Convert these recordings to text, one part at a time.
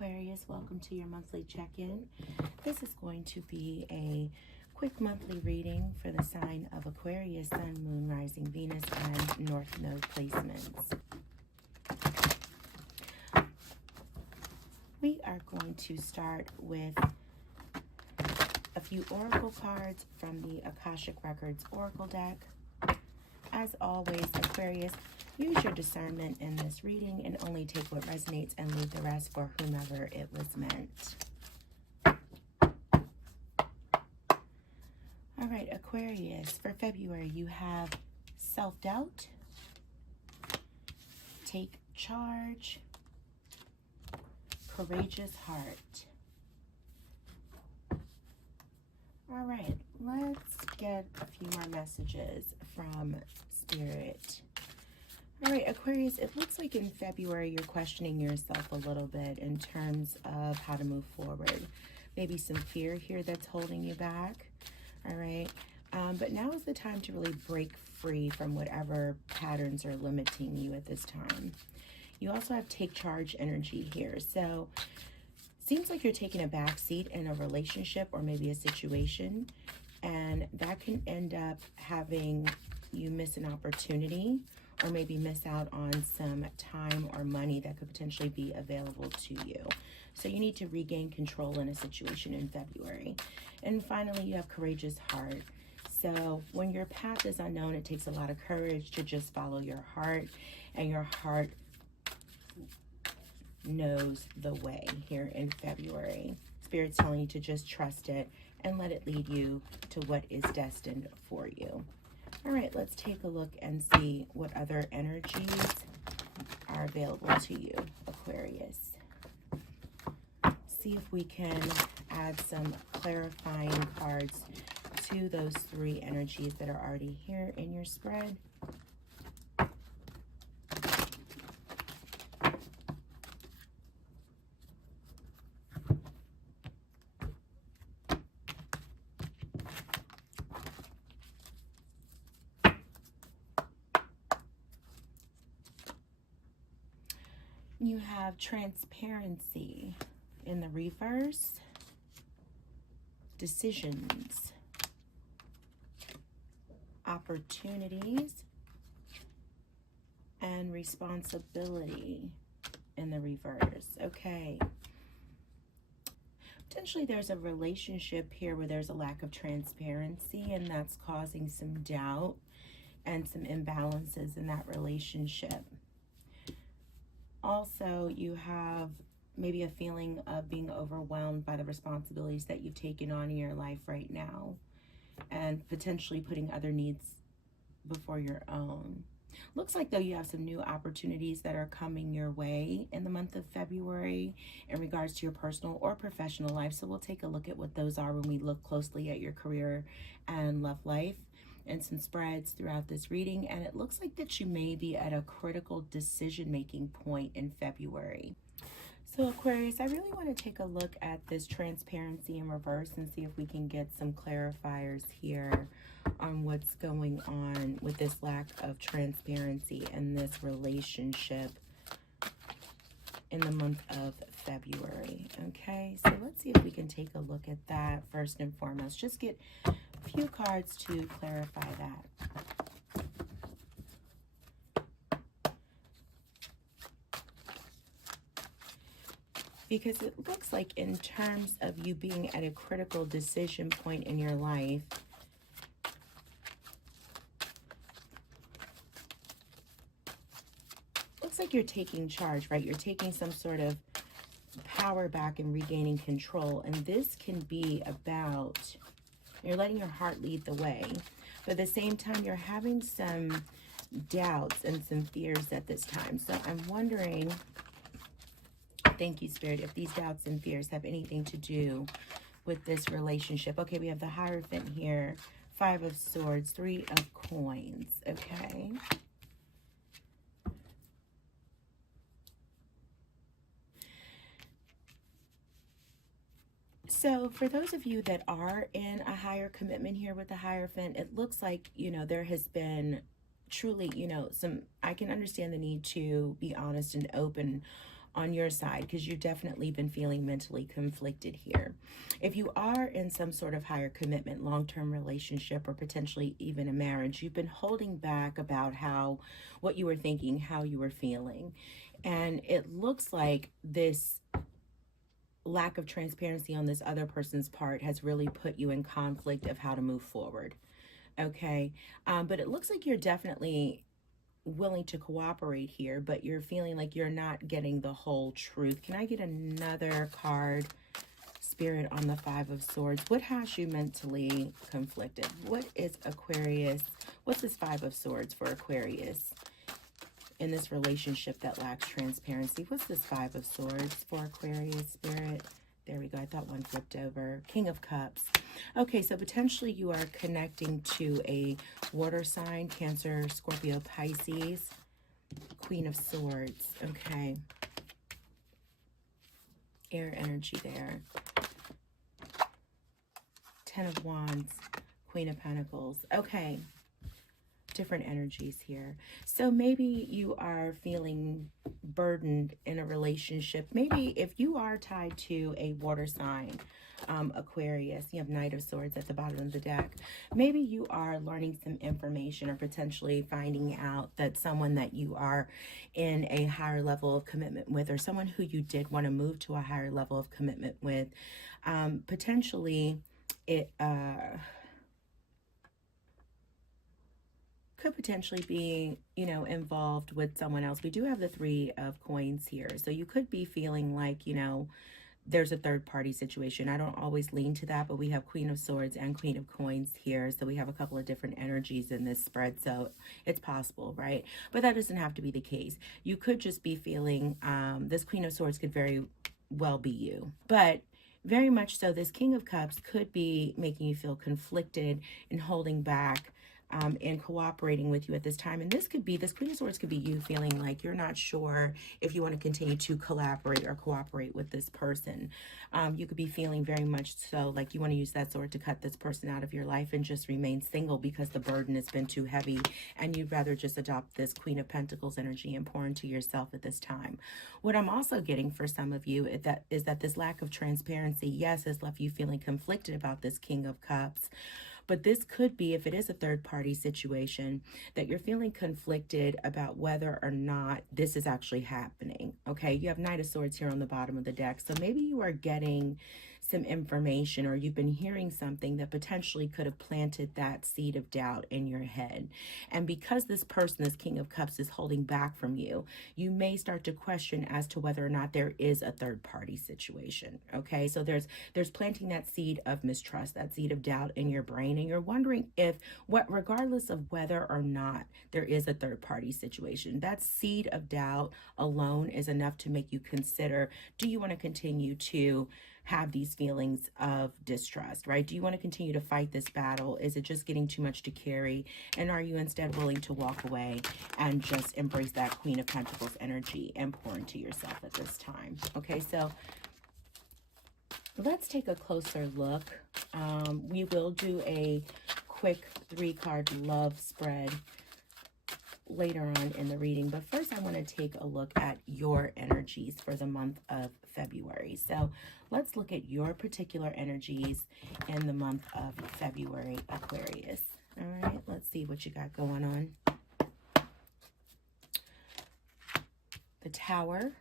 Aquarius, welcome to your monthly check-in. This is going to be a quick monthly reading for the sign of Aquarius, Sun, Moon, Rising, Venus, and North Node placements. We are going to start with a few oracle cards from the Akashic Records Oracle deck. As always, Aquarius, use your discernment in this reading and only take what resonates and leave the rest for whomever it was meant. All right, Aquarius, for February, you have self-doubt, take charge, courageous heart. All right, let's get a few more messages from Spirit. All right, Aquarius, it looks like in February you're questioning yourself a little bit in terms of how to move forward. Maybe some fear here that's holding you back. All right, but now is the time to really break free from whatever patterns are limiting you at this time. You also have take charge energy here. So seems like you're taking a back seat in a relationship or maybe a situation, and that can end up having you miss an opportunity or maybe miss out on some time or money that could potentially be available to you. So you need to regain control in a situation in February. And finally, you have courageous heart. So when your path is unknown, it takes a lot of courage to just follow your heart, and your heart knows the way here in February. Spirit's telling you to just trust it and let it lead you to what is destined for you. All right, let's take a look and see what other energies are available to you, Aquarius. See if we can add some clarifying cards to those three energies that are already here in your spread. You have transparency in the reverse, decisions, opportunities, and responsibility in the reverse. Okay. Potentially there's a relationship here where there's a lack of transparency, and that's causing some doubt and some imbalances in that relationship. Also, you have maybe a feeling of being overwhelmed by the responsibilities that you've taken on in your life right now, and potentially putting other needs before your own. Looks like, though, you have some new opportunities that are coming your way in the month of February in regards to your personal or professional life. So we'll take a look at what those are when we look closely at your career and love life and some spreads throughout this reading. And it looks like that you may be at a critical decision-making point in February. So Aquarius, I really want to take a look at this transparency in reverse and see if we can get some clarifiers here on what's going on with this lack of transparency in this relationship in the month of February. Okay, so let's see if we can take a look at that first and foremost. Just get a few cards to clarify that. Because it looks like in terms of you being at a critical decision point in your life, looks like you're taking charge, right? You're taking some sort of power back and regaining control. And this can be about, you're letting your heart lead the way. But at the same time, you're having some doubts and some fears at this time. So I'm wondering, thank you, Spirit, if these doubts and fears have anything to do with this relationship. Okay, we have the Hierophant here, 5 of Swords, 3 of Coins. Okay. So for those of you that are in a higher commitment here with the Hierophant, it looks like, you know, there has been truly, you know, I can understand the need to be honest and open on your side, because you've definitely been feeling mentally conflicted here. If you are in some sort of higher commitment, long-term relationship, or potentially even a marriage, you've been holding back about what you were thinking, how you were feeling. And it looks like this lack of transparency on this other person's part has really put you in conflict of how to move forward. Okay. But it looks like you're definitely willing to cooperate here, but you're feeling like you're not getting the whole truth. Can I get another card, Spirit, on the Five of Swords? What has you mentally conflicted? What is Aquarius? What's this Five of Swords for Aquarius in this relationship that lacks transparency? What's this Five of Swords for Aquarius, Spirit? There we go. I thought one flipped over. King of Cups. Okay, so potentially you are connecting to a water sign, Cancer, Scorpio, Pisces. Queen of Swords. Okay. Air energy there. Ten of Wands, Queen of Pentacles. Okay. Different energies here. So maybe you are feeling burdened in a relationship. Maybe if you are tied to a water sign, Aquarius, you have Knight of Swords at the bottom of the deck. Maybe you are learning some information or potentially finding out that someone that you are in a higher level of commitment with, or someone who you did want to move to a higher level of commitment with, potentially it could potentially be, involved with someone else. We do have the Three of Coins here. So you could be feeling like, there's a third party situation. I don't always lean to that, but we have Queen of Swords and Queen of Coins here. So we have a couple of different energies in this spread. So it's possible, right? But that doesn't have to be the case. You could just be feeling, this Queen of Swords could very well be you. But very much so, this King of Cups could be making you feel conflicted and holding back and cooperating with you at this time. And this Queen of Swords could be you feeling like you're not sure if you want to continue to collaborate or cooperate with this person. You could be feeling very much so like you want to use that sword to cut this person out of your life and just remain single because the burden has been too heavy, and you'd rather just adopt this Queen of Pentacles energy and pour into yourself at this time. What I'm also getting for some of you is that this lack of transparency, yes, has left you feeling conflicted about this King of Cups. But this could be, if it is a third party situation, that you're feeling conflicted about whether or not this is actually happening. Okay, you have Knight of Swords here on the bottom of the deck. So maybe you are getting some information, or you've been hearing something that potentially could have planted that seed of doubt in your head. And because this person, this King of Cups, is holding back from you, you may start to question as to whether or not there is a third party situation. Okay, so there's planting that seed of mistrust, that seed of doubt in your brain, and you're wondering if regardless of whether or not there is a third party situation, that seed of doubt alone is enough to make you consider, do you want to continue to have these feelings of distrust, right? Do you want to continue to fight this battle? Is it just getting too much to carry? And are you instead willing to walk away and just embrace that Queen of Pentacles energy and pour into yourself at this time? Okay, so let's take a closer look. We will do a quick 3-card love spread later on in the reading, but first I want to take a look at your energies for the month of February. So let's look at your particular energies in the month of February, Aquarius. All right, let's see what you got going on. The Tower,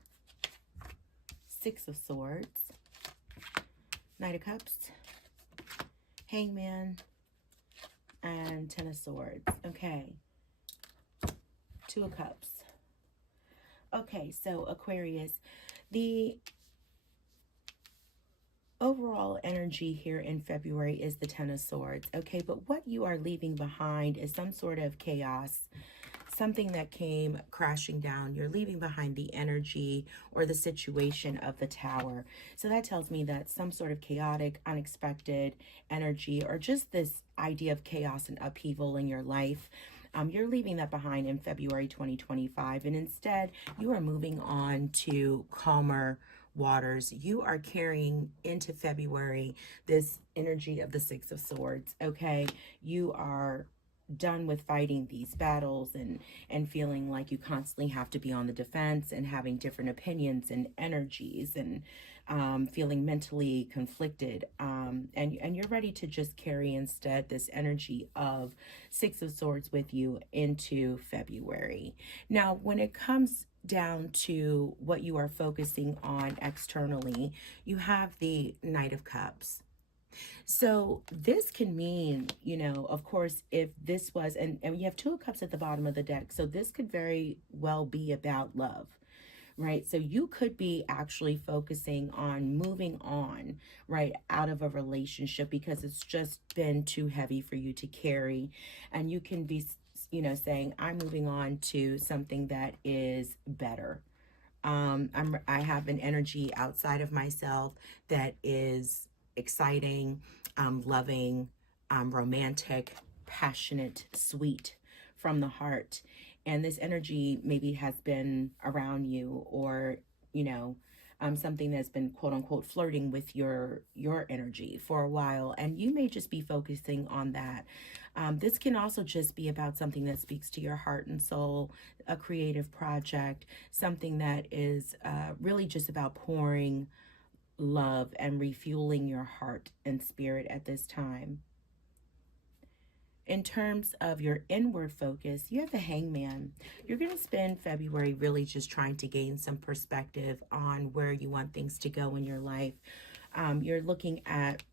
Six of Swords, Knight of Cups, Hangman, and Ten of Swords. Okay. Two of Cups. Okay, so Aquarius, the overall energy here in February is the Ten of Swords. Okay, but what you are leaving behind is some sort of chaos, something that came crashing down. You're leaving behind the energy or the situation of the Tower. So that tells me that some sort of chaotic, unexpected energy, or just this idea of chaos and upheaval in your life, you're leaving that behind in February 2025, and instead you are moving on to calmer waters. You are carrying into February this energy of the Six of Swords. Okay, you are done with fighting these battles and feeling like you constantly have to be on the defense and having different opinions and energies and feeling mentally conflicted, and you're ready to just carry instead this energy of Six of Swords with you into February. Now, when it comes down to what you are focusing on externally, you have the Knight of Cups. So this can mean, of course, if this was, and you have Two of Cups at the bottom of the deck, so this could very well be about love, right? So you could be actually focusing on moving on, right, out of a relationship because it's just been too heavy for you to carry. And you can be, saying, I'm moving on to something that is better. I have an energy outside of myself that is exciting, loving, romantic, passionate, sweet from the heart. And this energy maybe has been around you, or, something that's been quote unquote flirting with your energy for a while, and you may just be focusing on that. This can also just be about something that speaks to your heart and soul, a creative project, something that is really just about pouring love and refueling your heart and spirit at this time. In terms of your inward focus, you have the Hangman. You're going to spend February really just trying to gain some perspective on where you want things to go in your life. You're looking at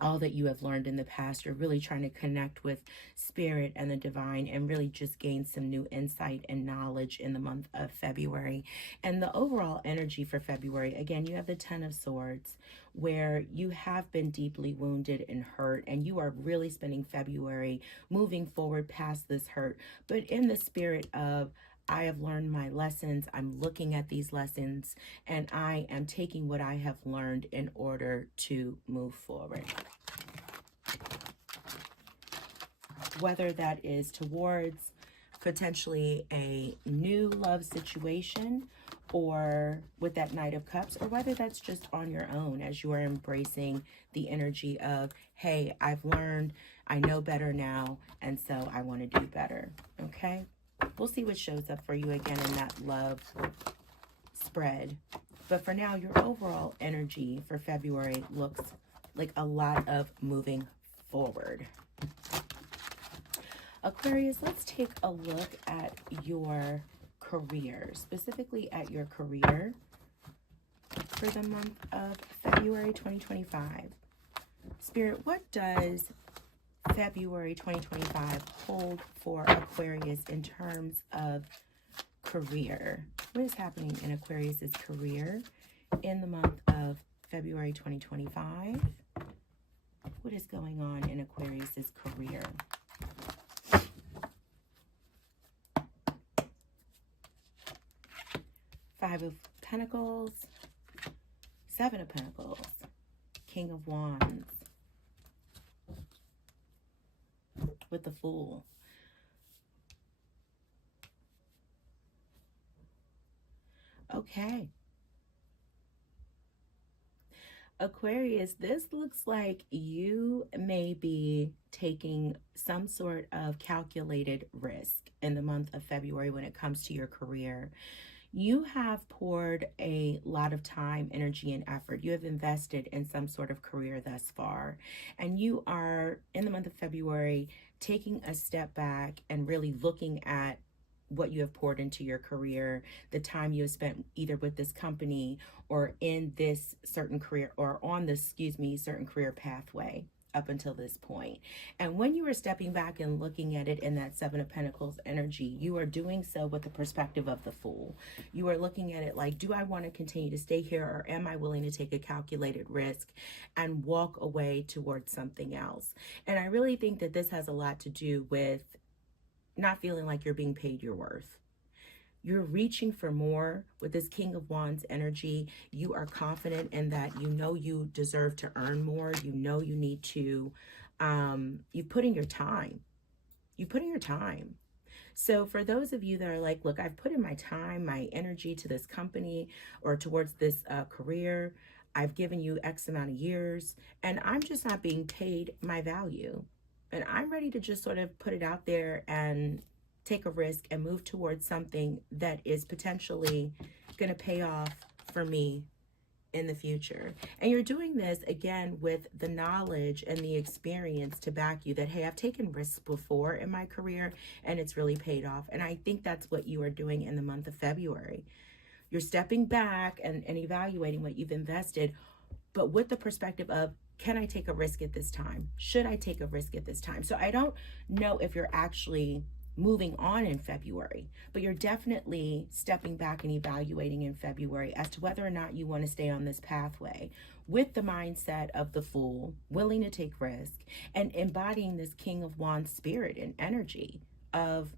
all that you have learned in the past. You're really trying to connect with spirit and the divine and really just gain some new insight and knowledge in the month of February. And the overall energy for February, again, you have the Ten of Swords, where you have been deeply wounded and hurt, and you are really spending February moving forward past this hurt, but in the spirit of, I have learned my lessons. I'm looking at these lessons and I am taking what I have learned in order to move forward. Whether that is towards potentially a new love situation, or with that Knight of Cups, or whether that's just on your own as you are embracing the energy of, hey, I've learned, I know better now, and so I want to do better. Okay? We'll see what shows up for you again in that love spread. But for now, your overall energy for February looks like a lot of moving forward. Aquarius, let's take a look at your career, specifically at your career for the month of February 2025. Spirit, what does February 2025 hold for Aquarius in terms of career? What is happening in Aquarius's career in the month of February 2025? What is going on in Aquarius's career? Five of Pentacles, Seven of Pentacles, King of Wands, with the Fool. Okay. Aquarius, this looks like you may be taking some sort of calculated risk in the month of February when it comes to your career. You have poured a lot of time, energy, and effort. You have invested in some sort of career thus far. And you are, in the month of February, taking a step back and really looking at what you have poured into your career, the time you have spent either with this company or in this certain career, or on this, certain career pathway up until this point. And when you are stepping back and looking at it in that Seven of Pentacles energy, you are doing so with the perspective of the Fool. You are looking at it like, do I want to continue to stay here, or am I willing to take a calculated risk and walk away towards something else? And I really think that this has a lot to do with not feeling like you're being paid your worth. You're reaching for more with this King of Wands energy. You are confident in that. You know you deserve to earn more. You know you need to, you put in your time. You put in your time. So for those of you that are like, look, I've put in my time, my energy to this company or towards this career. I've given you X amount of years and I'm just not being paid my value. And I'm ready to just sort of put it out there and take a risk and move towards something that is potentially going to pay off for me in the future. And you're doing this again with the knowledge and the experience to back you that, hey, I've taken risks before in my career and it's really paid off. And I think that's what you are doing in the month of February. You're stepping back and evaluating what you've invested, but with the perspective of, can I take a risk at this time? Should I take a risk at this time? So I don't know if you're actually moving on in February, but you're definitely stepping back and evaluating in February as to whether or not you want to stay on this pathway with the mindset of the Fool, willing to take risk and embodying this King of Wands spirit and energy of,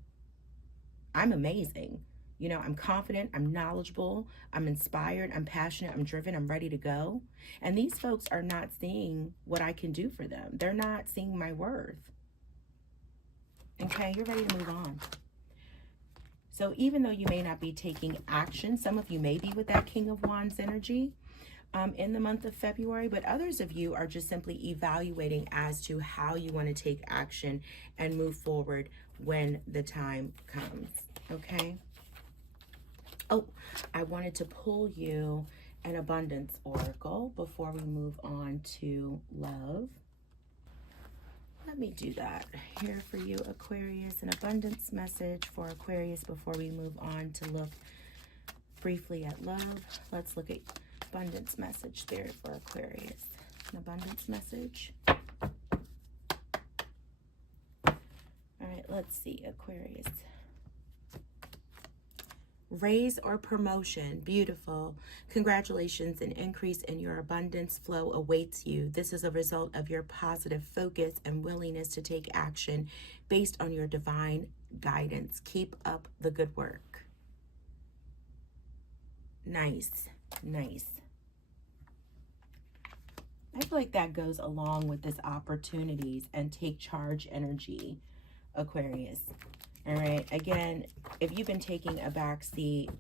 I'm amazing. You know, I'm confident, I'm knowledgeable, I'm inspired, I'm passionate, I'm driven, I'm ready to go. And these folks are not seeing what I can do for them. They're not seeing my worth. Okay, you're ready to move on. So even though you may not be taking action, some of you may be with that King of Wands energy in the month of February, but others of you are just simply evaluating as to how you want to take action and move forward when the time comes. Okay. Oh, I wanted to pull you an abundance oracle before we move on to love. Let me do that here for you, Aquarius. An abundance message for Aquarius before we move on to look briefly at love. Let's look at abundance message, Spirit, for Aquarius. An abundance message. All right, let's see, Aquarius. Raise or promotion. Beautiful. Congratulations. An increase in your abundance flow awaits you. This is a result of your positive focus and willingness to take action based on your divine guidance. Keep up the good work. Nice. Nice. I feel like that goes along with this opportunities and take charge energy, Aquarius. All right, again, if you've been taking a back seat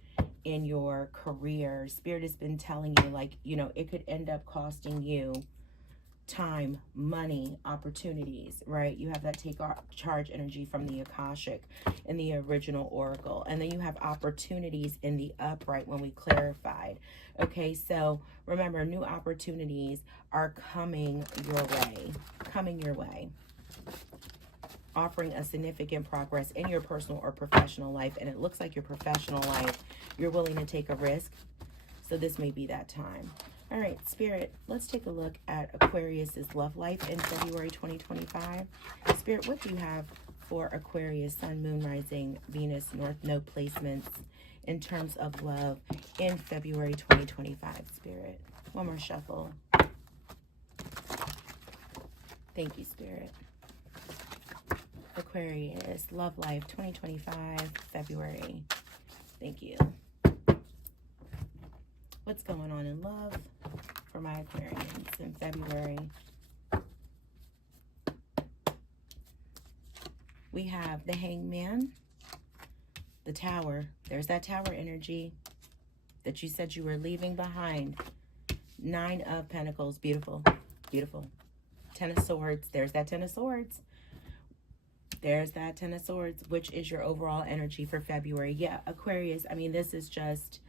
in your career, Spirit has been telling you, like, you know, it could end up costing you time, money, opportunities, right? You have that take charge energy from the Akashic in the original oracle. And then you have opportunities in the upright when we clarified. Okay, so remember, new opportunities are coming your way. Offering a significant progress in your personal or professional life. And it looks like your professional life, you're willing to take a risk. So this may be that time. All right, Spirit, let's take a look at Aquarius's love life in February 2025. Spirit, what do you have for Aquarius, Sun, Moon, Rising, Venus, North Node placements in terms of love in February 2025, Spirit? One more shuffle. Thank you, Spirit. Aquarius, love life 2025, February. Thank you. What's going on in love for my Aquarians in February? We have the Hangman, the Tower. There's that Tower energy that you said you were leaving behind. 9 of Pentacles. Beautiful. Beautiful. 10 of Swords. There's that 10 of Swords. There's that 10 of Swords, which is your overall energy for February. Yeah, Aquarius, I mean, this is just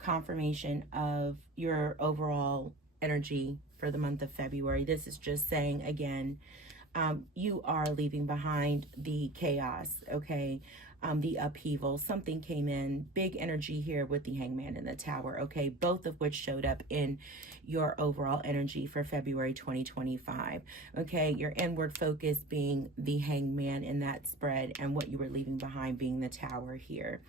confirmation of your overall energy for the month of February. This is just saying, again, you are leaving behind the chaos, okay? The upheaval. Something came in. Big energy here with the Hangman and the Tower, okay? Both of which showed up in your overall energy for February 2025, okay? Your inward focus being the Hangman in that spread, and what you were leaving behind being the Tower here.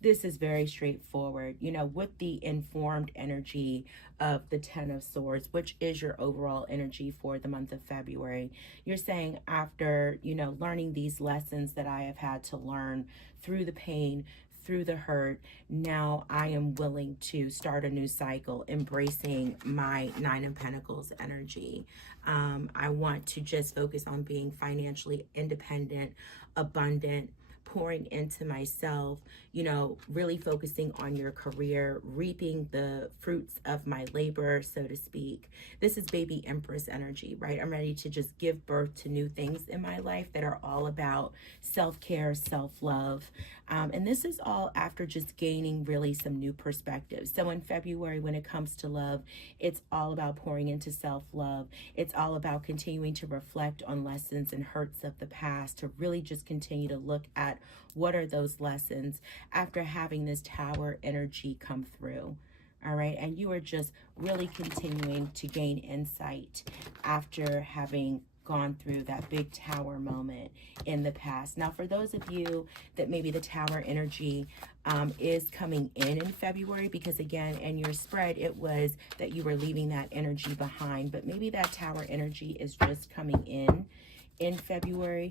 This is very straightforward, you know, with the informed energy of the 10 of Swords, which is your overall energy for the month of February. You're saying, after, you know, learning these lessons that I have had to learn through the pain, through the hurt, now I am willing to start a new cycle, embracing my 9 of Pentacles energy. I want to just focus on being financially independent, abundant, pouring into myself, you know, really focusing on your career, reaping the fruits of my labor, so to speak. This is baby Empress energy, right? I'm ready to just give birth to new things in my life that are all about self-care, self-love. And this is all after just gaining really some new perspectives. So in February, when it comes to love, it's all about pouring into self-love. It's all about continuing to reflect on lessons and hurts of the past, to really just continue to look at what are those lessons after having this tower energy come through. All right, and you are just really continuing to gain insight after having gone through that big tower moment in the past. Now, for those of you that maybe the tower energy is coming in February, because again, in your spread, it was that you were leaving that energy behind, but maybe that tower energy is just coming in February.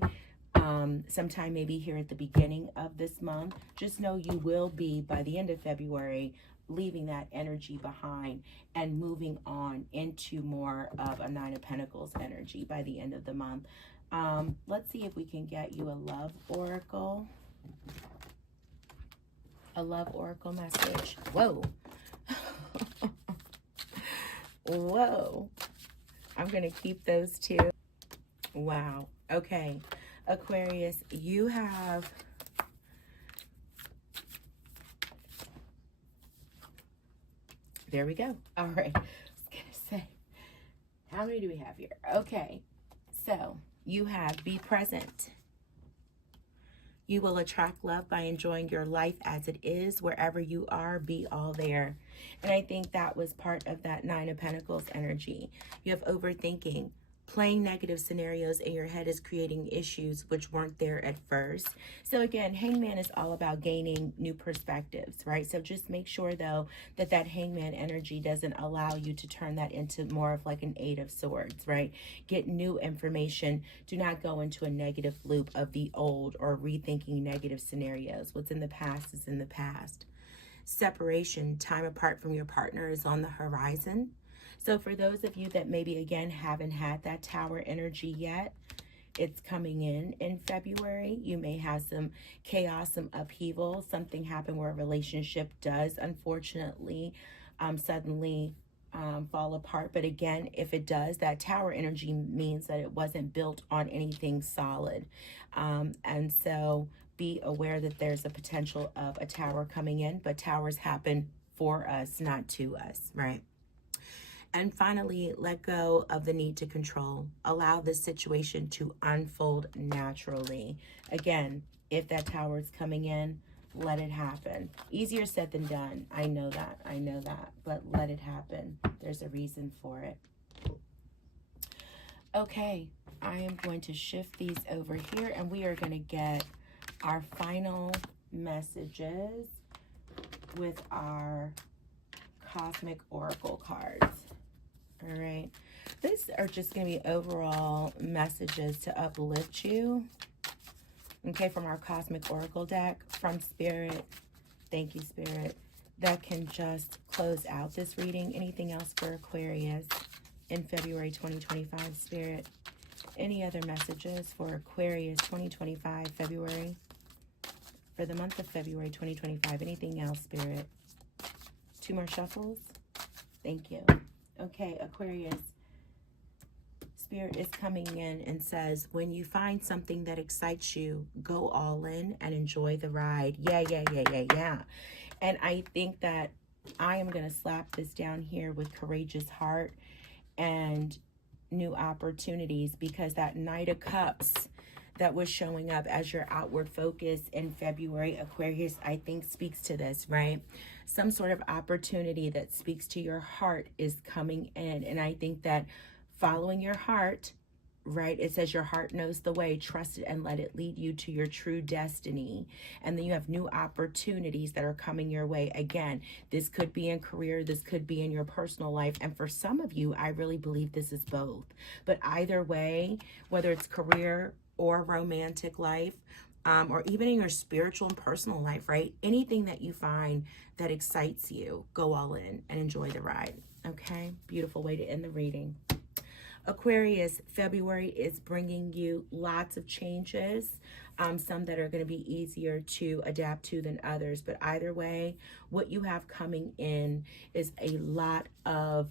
Sometime maybe here at the beginning of this month. Just know you will be, by the end of February, leaving that energy behind and moving on into more of a Nine of Pentacles energy by the end of the month. Let's see if we can get you a love oracle. A love oracle message. Whoa. Whoa. I'm going to keep those two. Wow. Okay. Aquarius, you have... There we go. All right. I was going to say, how many do we have here? Okay. So you have be present. You will attract love by enjoying your life as it is. Wherever you are, be all there. And I think that was part of that Nine of Pentacles energy. You have overthinking. Playing negative scenarios in your head is creating issues which weren't there at first. So again, Hangman is all about gaining new perspectives, right? So just make sure though that that Hangman energy doesn't allow you to turn that into more of like an Eight of Swords, right? Get new information. Do not go into a negative loop of the old or rethinking negative scenarios. What's in the past is in the past. Separation, time apart from your partner is on the horizon. So for those of you that maybe, again, haven't had that tower energy yet, it's coming in February. You may have some chaos, some upheaval, something happen where a relationship does, unfortunately, suddenly fall apart. But again, if it does, that tower energy means that it wasn't built on anything solid. And so be aware that there's a potential of a tower coming in, but towers happen for us, not to us, right? And finally, let go of the need to control. Allow this situation to unfold naturally. Again, if that tower is coming in, let it happen. Easier said than done. I know that. I know that. But let it happen. There's a reason for it. Okay, I am going to shift these over here, and we are going to get our final messages with our Cosmic Oracle cards. All right, these are just going to be overall messages to uplift you. Okay, from our Cosmic Oracle deck, from Spirit. Thank you, Spirit. That can just close out this reading. Anything else for Aquarius in February 2025, Spirit? Any other messages for Aquarius 2025, February? For the month of February 2025, anything else, Spirit? Two more shuffles. Thank you. Okay, Aquarius, Spirit is coming in and says, when you find something that excites you, go all in and enjoy the ride. Yeah, yeah, yeah, yeah, yeah. And I think that I am going to slap this down here with courageous heart and new opportunities, because that Knight of Cups that was showing up as your outward focus in February, Aquarius, I think speaks to this, right? Some sort of opportunity that speaks to your heart is coming in. And I think that following your heart, right? It says your heart knows the way, trust it and let it lead you to your true destiny. And then you have new opportunities that are coming your way. Again, this could be in career, this could be in your personal life. And for some of you, I really believe this is both. But either way, whether it's career or romantic life, or even in your spiritual and personal life, right? Anything that you find that excites you, go all in and enjoy the ride. Okay, beautiful way to end the reading. Aquarius, February is bringing you lots of changes, some that are going to be easier to adapt to than others. But either way, what you have coming in is a lot of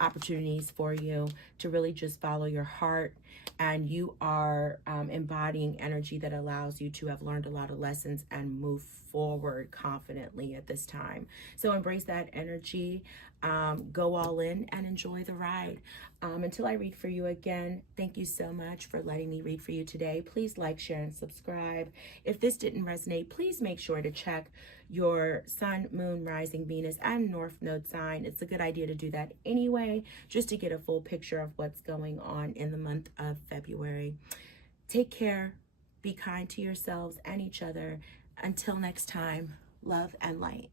opportunities for you to really just follow your heart, and you are embodying energy that allows you to have learned a lot of lessons and move forward confidently at this time. So embrace that energy, go all in and enjoy the ride. Until I read for you again, thank you so much for letting me read for you today. Please like, share, and subscribe. If this didn't resonate, please make sure to check your sun, moon, rising, Venus, and north node sign. It's a good idea to do that anyway, just to get a full picture of what's going on in the month of February. Take care, be kind to yourselves and each other. Until next time, love and light.